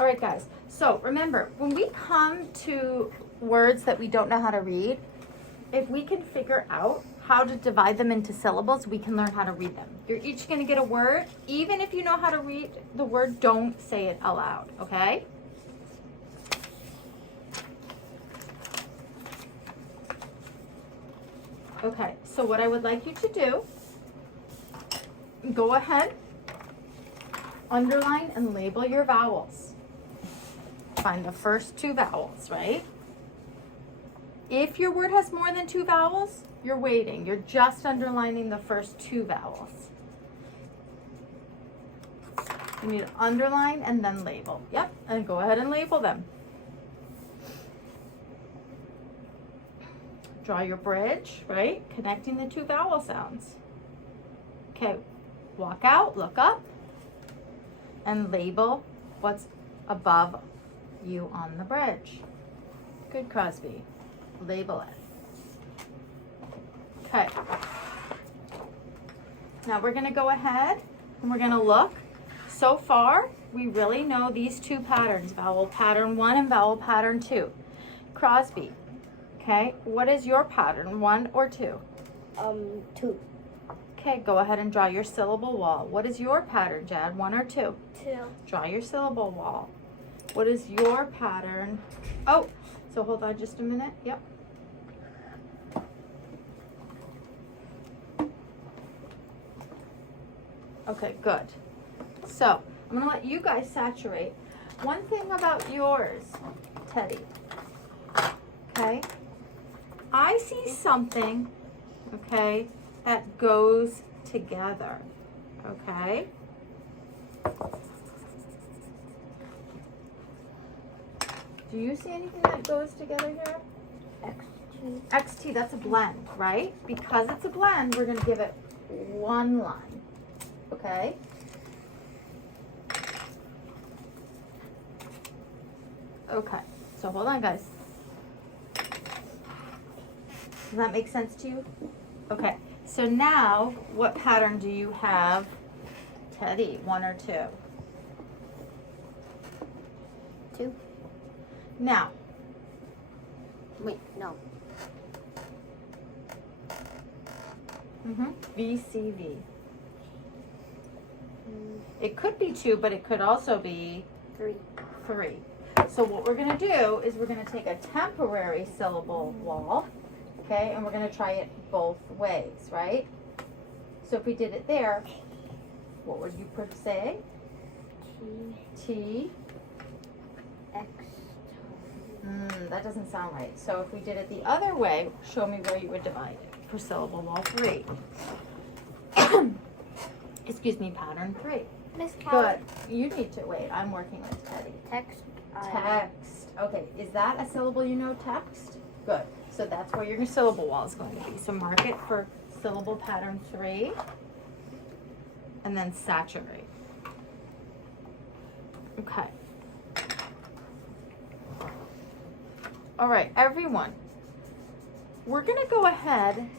All right, guys. So remember, when we come to words that we don't know how to read, if we can figure out how to divide them into syllables, we can learn how to read them. You're each going to get a word. Even if you know how to read the word, don't say it aloud, okay? Okay, so what I would like you to do, go ahead, underline and label your vowels. Find the first two vowels, right? If your word has more than two vowels, you're waiting. You're just underlining the first two vowels. You need to underline and then label. Yep, and go ahead and label them. Draw your bridge, right? Connecting the two vowel sounds. Okay, walk out, look up, and label what's above you on the bridge. Good, Crosby. Label it. Okay. Now we're going to go ahead and we're going to look. So far, we really know these two patterns, vowel pattern 1 and vowel pattern 2. Crosby, okay, what is your pattern, 1 or 2? 2. Okay, go ahead and draw your syllable wall. What is your pattern, Jad, 1 or 2? 2. Draw your syllable wall. What is your pattern? Oh, so hold on just a minute. Yep. Okay, good. So, I'm going to let you guys saturate. One thing about yours, Teddy, okay? I see something, okay, that goes together, okay? Do you see anything that goes together here? XT. XT, that's a blend, right? Because it's a blend, we're going to give it one line, okay? Okay, so hold on, guys. Does that make sense to you? Okay, so now what pattern do you have, Teddy? 1 or 2? 2. Now, Wait, no. VCV. It could be 2, but it could also be 3. 3. So what we're going to do is we're going to take a temporary syllable wall, okay, and we're going to try it both ways, right? So if we did it there, what would you say? T. X. That doesn't sound right. So if we did it the other way, show me where you would divide it for syllable wall 3. Excuse me, pattern 3. Miss Good. You need to wait. I'm working with Teddy. Text. Text. Okay, is that a syllable you know, text? Good. So that's where your syllable wall is going to be. So mark it for syllable pattern 3 and then saturate. Okay. All right, everyone. We're going to go ahead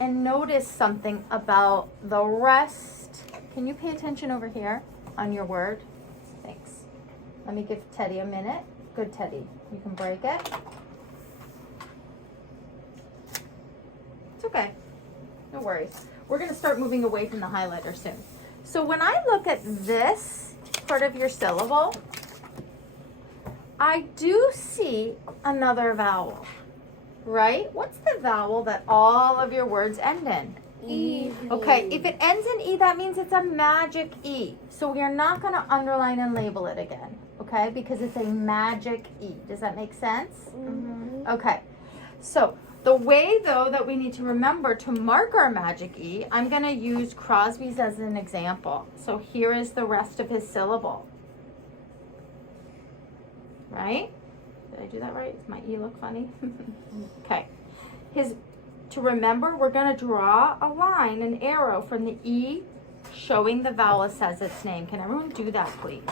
and notice something about the rest. Can you pay attention over here on your word? Thanks. Let me give Teddy a minute. Good, Teddy. You can break it. It's okay. No worries. We're going to start moving away from the highlighter soon. So when I look at this part of your syllable, I do see another vowel, right? What's the vowel that all of your words end in? E. Okay, if it ends in E, that means it's a magic E. So we are not going to underline and label it again, okay? Because it's a magic E. Does that make sense? Okay, so the way, though, that we need to remember to mark our magic E, I'm going to use Crosby's as an example. So here is the rest of his syllable. Right? Did I do that right? Does my E look funny? Okay. To remember, we're going to draw a line, an arrow from the E showing the vowel as says its name. Can everyone do that, please?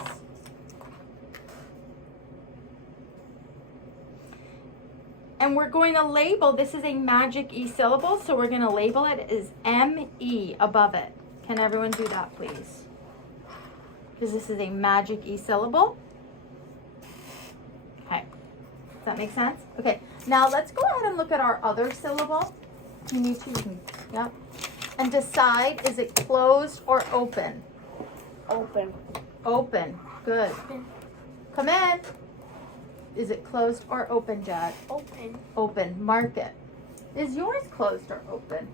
And we're going to label, this is a magic E syllable, so we're going to label it as M-E above it. Can everyone do that, please? Because this is a magic E syllable. that make sense? Okay, now let's go ahead and look at our other syllable. You need to, yep. And decide, is it closed or open? Open. Open, good. Come in. Is it closed or open, Jad? Open. Open, mark it. Is yours closed or open,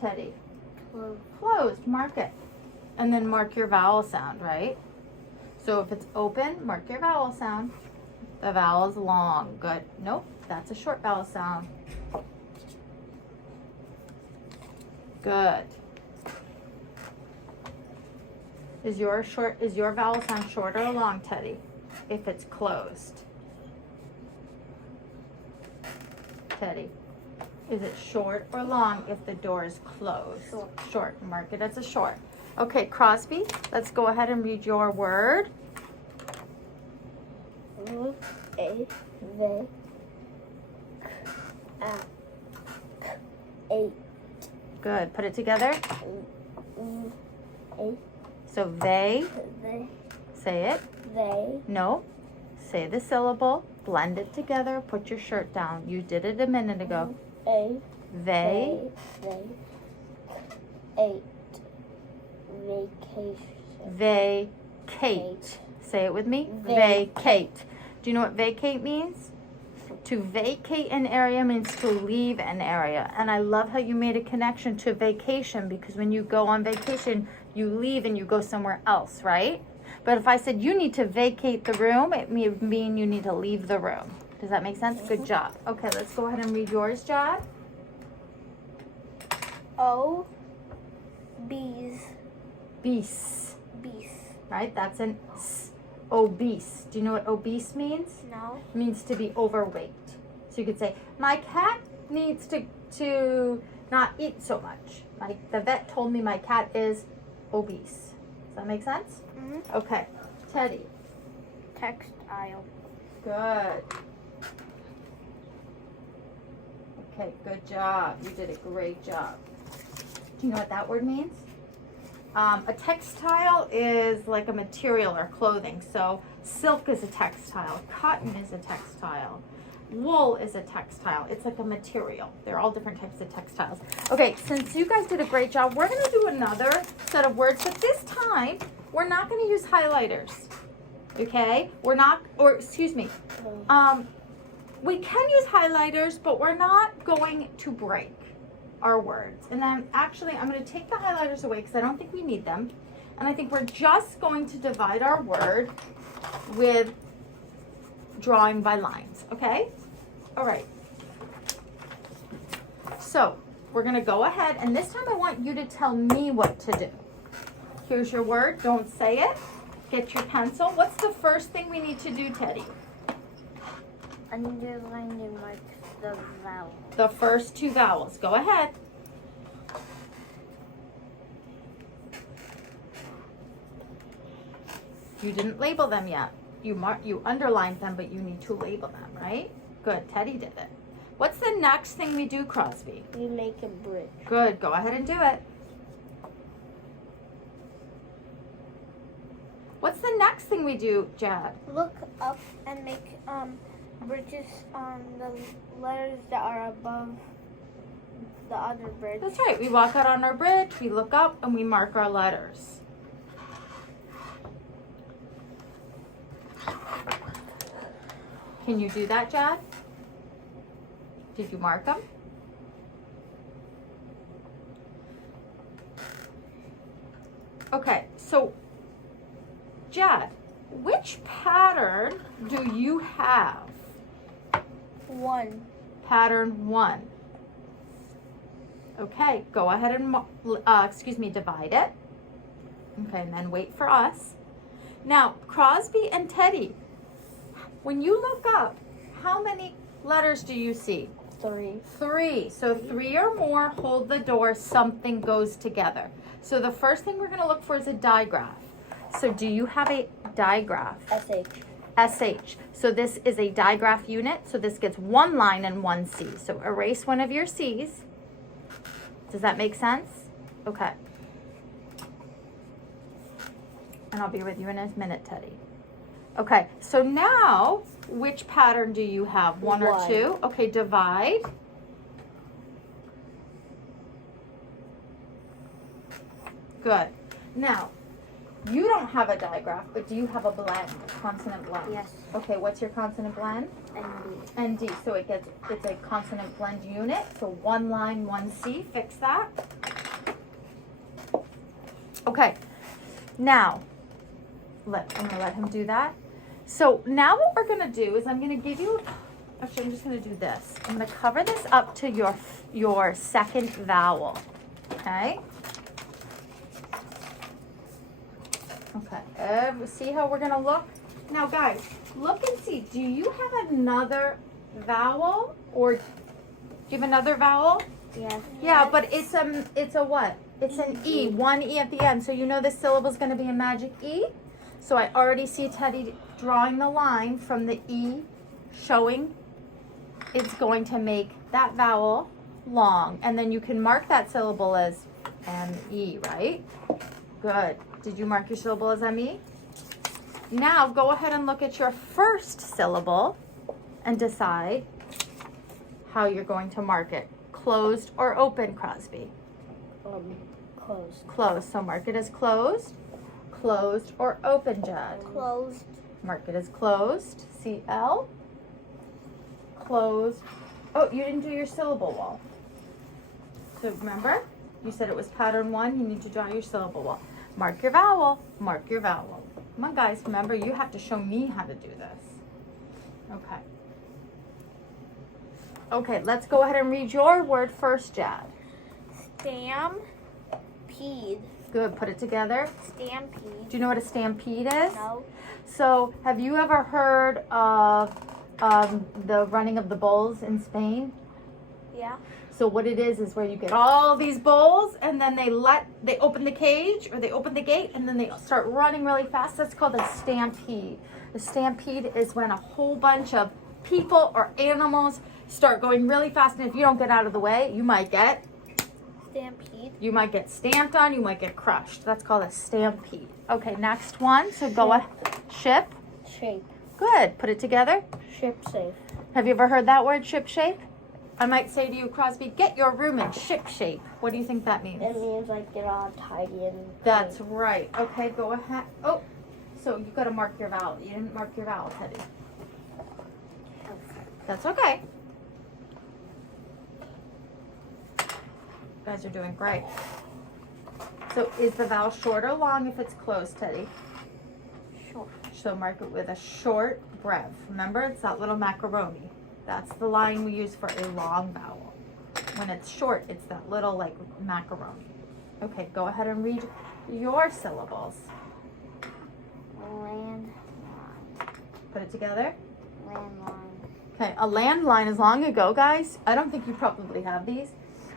Teddy? Close. Closed, mark it. And then mark your vowel sound, right? So if it's open, mark your vowel sound. The vowel is long, good. Nope, that's a short vowel sound. Good. Is your vowel sound short or long, Teddy? If it's closed. Teddy. Is it short or long if the door is closed? Short. Short. Mark it as a short. Okay, Crosby, let's go ahead and read your word. A, V, A, Good. Put it together. A, So they, they, say it. they, No. Say the syllable. Blend it together. Put your shirt down. You did it a minute ago. A, They, ate, vacation, vacate. Say it with me. Vacate. Vacate. Do you know what vacate means? To vacate an area means to leave an area. And I love how you made a connection to vacation, because when you go on vacation, you leave and you go somewhere else, right? But if I said you need to vacate the room, it would mean you need to leave the room. Does that make sense? Good job. Okay, let's go ahead and read yours, Jad. O, bees, Beast, bees. right? That's an s. Obese. Do you know what obese means? No. It means to be overweight. So you could say, my cat needs to not eat so much. The vet told me my cat is obese. Does that make sense? Mm-hmm. Okay. Teddy. Textile. Good. Okay, good job. You did a great job. Do you know what that word means? A textile is like a material or clothing. So silk is a textile, cotton is a textile, wool is a textile. It's like a material. They're all different types of textiles. Okay, since you guys did a great job, we're going to do another set of words, but this time we're not going to use highlighters. Okay? We can use highlighters, but we're not going to break our words. And then actually I'm going to take the highlighters away because I don't think we need them. And I think we're just going to divide our word with drawing by lines. Okay? All right. So we're going to go ahead, and this time I want you to tell me what to do. Here's your word. Don't say it. Get your pencil. What's the first thing we need to do, Teddy? Underline and mark the vowel. The first two vowels. Go ahead. You didn't label them yet. You underlined them, but you need to label them, right? Good. Teddy did it. What's the next thing we do, Crosby? You make a bridge. Good. Go ahead and do it. What's the next thing we do, Jad? Look up and make bridges on the letters that are above the other bridge. That's right. We walk out on our bridge, we look up, and we mark our letters. Can you do that, Jad? Did you mark them? Okay, so Jad, which pattern do you have? 1. Pattern 1. Okay, go ahead and divide it. Okay, and then wait for us. Now, Crosby and Teddy, when you look up, how many letters do you see? 3. 3. So 3 or more, hold the door, something goes together. So the first thing we're going to look for is a digraph. So do you have a digraph? SH. So this is a digraph unit. So this gets 1 line and 1 C. So erase one of your C's. Does that make sense? Okay. And I'll be with you in a minute, Teddy. Okay, so now, which pattern do you have? One or One. two? Okay, divide. Good. Now, you don't have a digraph, but do you have a blend, consonant blend? Yes. Okay, what's your consonant blend? And B. ND, so it's a consonant blend unit, so one line, one C, fix that. Okay, now, I'm gonna let him do that. So now what we're gonna do is I'm gonna give you, actually I'm just gonna do this. I'm gonna cover this up to your second vowel, okay? Okay, see how we're gonna look? Now guys, look and see, do you have another vowel or do you have another vowel? Yes. Yeah, but it's a what? It's an E, one E at the end. So you know this syllable is gonna be a magic E? So I already see Teddy drawing the line from the E, showing it's going to make that vowel long. And then you can mark that syllable as M-E, right? Good. Did you mark your syllable as M-E? Now go ahead and look at your first syllable and decide how you're going to mark it. Closed or open, Crosby? Closed. Closed. So mark it as closed. Closed or open, Judd? Closed. Mark it as closed. CL. Closed. Oh, you didn't do your syllable wall. So remember, you said it was pattern 1. You need to draw your syllable wall. Mark your vowel. Mark your vowel. Come on, guys. Remember, you have to show me how to do this. Okay. Okay, let's go ahead and read your word first, Jad. Stampede. Good. Put it together. Stampede. Do you know what a stampede is? No. So, have you ever heard of the running of the bulls in Spain? Yeah. So what it is where you get all these bulls and then they open the cage or they open the gate and then they start running really fast. That's called a stampede. The stampede is when a whole bunch of people or animals start going really fast, and if you don't get out of the way, you might get stamped on, you might get crushed. That's called a stampede. Okay, next one. So go ahead. Ship. Shape. Good. Put it together. Ship safe. Have you ever heard that word, ship shape? I might say to you, Crosby, get your room in ship shape. What do you think that means? It means like get all tidy and That's right. Okay, go ahead. Oh, so you got to mark your vowel. You didn't mark your vowel, Teddy. That's okay. You guys are doing great. So is the vowel short or long if it's closed, Teddy? Short. So mark it with a short brev. Remember, it's that little macaroni. That's the line we use for a long vowel. When it's short, it's that little like macaroni. Okay, go ahead and read your syllables. Landline. Put it together. Landline. Okay, a landline is long ago, guys. I don't think you probably have these,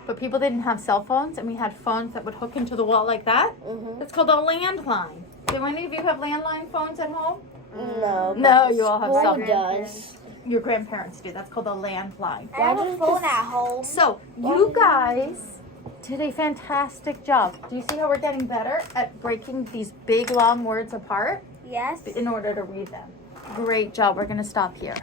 but people didn't have cell phones, and we had phones that would hook into the wall like that. Mm-hmm. It's called a landline. Do any of you have landline phones at home? No. No, but you all have school some. does. Your grandparents do. That's called a landline. I have a does phone this- at home. So you guys did a fantastic job. Do you see how we're getting better at breaking these big long words apart Yes. in order to read them? Great job. We're going to stop here.